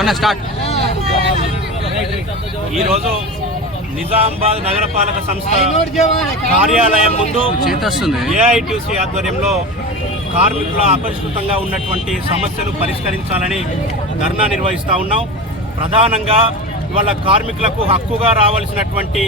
అన్న స్టార్ట్. ఈరోజు నిజామాబాద్ నగరపాలక సంస్థ కార్యాలయం ముందు ఏఐటీసీ ఆధ్వర్యంలో కార్మికుల అపరిష్కృతంగా ఉన్నటువంటి సమస్యలు పరిష్కరించాలని ధర్నా నిర్వహిస్తా ఉన్నాం. ప్రధానంగా ఇవాళ కార్మికులకు హక్కుగా రావాల్సినటువంటి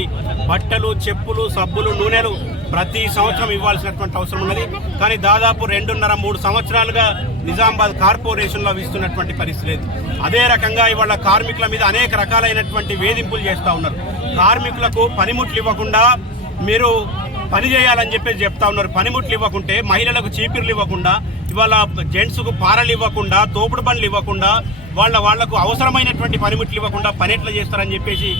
బట్టలు, చెప్పులు, సబ్బులు, నూనెలు ప్రతి సంవత్సరం ఇవ్వాల్సినటువంటి అవసరం ఉన్నది. కానీ దాదాపు 2.5-3 సంవత్సరాలుగా నిజామాబాద్ కార్పొరేషన్లో ఇస్తున్నటువంటి పరిస్థితి లేదు. అదే రకంగా ఇవాళ కార్మికుల మీద అనేక రకాలైనటువంటి వేధింపులు చేస్తూ ఉన్నారు. కార్మికులకు పనిముట్లు ఇవ్వకుండా మీరు పని చేయాలని చెప్పేసి చెప్తా ఉన్నారు. పనిముట్లు ఇవ్వకుంటే మహిళలకు చీపిర్లు ఇవ్వకుండా, ఇవాళ జెంట్స్కు పారలు ఇవ్వకుండా, తోపుడు బండ్లు ఇవ్వకుండా, వాళ్లకు అవసరమైనటువంటి పనిముట్లు ఇవ్వకుండా పని ఎట్లా చేస్తారని చెప్పేసి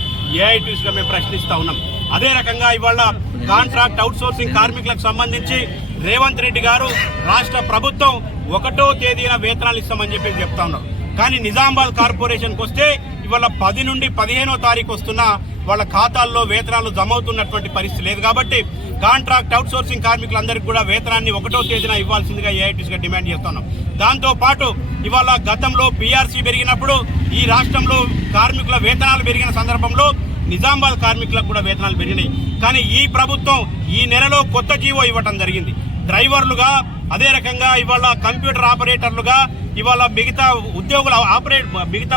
ఏఐటీసీగా మేము ప్రశ్నిస్తా ఉన్నాం. అదే రకంగా ఇవాళ కాంట్రాక్ట్ అవుట్సోర్సింగ్ కార్మికులకు సంబంధించి రేవంత్ రెడ్డి గారు రాష్ట్ర ప్రభుత్వం 1వ తేదీన వేతనాలు ఇస్తామని చెప్పేసి చెప్తా ఉన్నారు. కానీ నిజామాబాద్ కార్పొరేషన్కి వస్తే ఇవాళ 10 నుండి 15వ తారీఖు వస్తున్న వాళ్ళ ఖాతాల్లో వేతనాలు జమ అవుతున్నటువంటి పరిస్థితి లేదు. కాబట్టి కాంట్రాక్ట్ అవుట్సోర్సింగ్ కార్మికులందరికీ కూడా వేతనాన్ని 1వ తేదీన ఇవ్వాల్సిందిగా ఏఐటీసీగా డిమాండ్ చేస్తున్నాం. దాంతోపాటు ఇవాళ గతంలో పీఆర్సీ పెరిగినప్పుడు ఈ రాష్ట్రంలో కార్మికుల వేతనాలు పెరిగిన సందర్భంలో నిజామాబాద్ కార్మికులకు కూడా వేతనాలు పెరిగినాయి. కానీ ఈ ప్రభుత్వం ఈ నెలలో కొత్త జీవో ఇవ్వటం జరిగింది. డ్రైవర్లుగా, అదే రకంగా ఇవాళ కంప్యూటర్ ఆపరేటర్లుగా, ఇవాళ మిగతా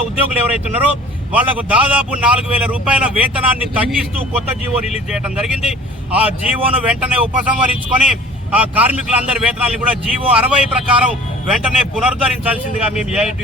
ఉద్యోగులు ఎవరైతే ఉన్నారో వాళ్లకు దాదాపు 4,000 రూపాయల వేతనాన్ని తగ్గిస్తూ కొత్త జీవో రిలీజ్ చేయడం జరిగింది. ఆ జీవోను వెంటనే ఉపసంహరించుకొని ఆ కార్మికులందరి వేతనాన్ని కూడా జీవో 60 ప్రకారం వెంటనే పునరుద్ధరించాల్సిందిగా మేము ఏఐటీ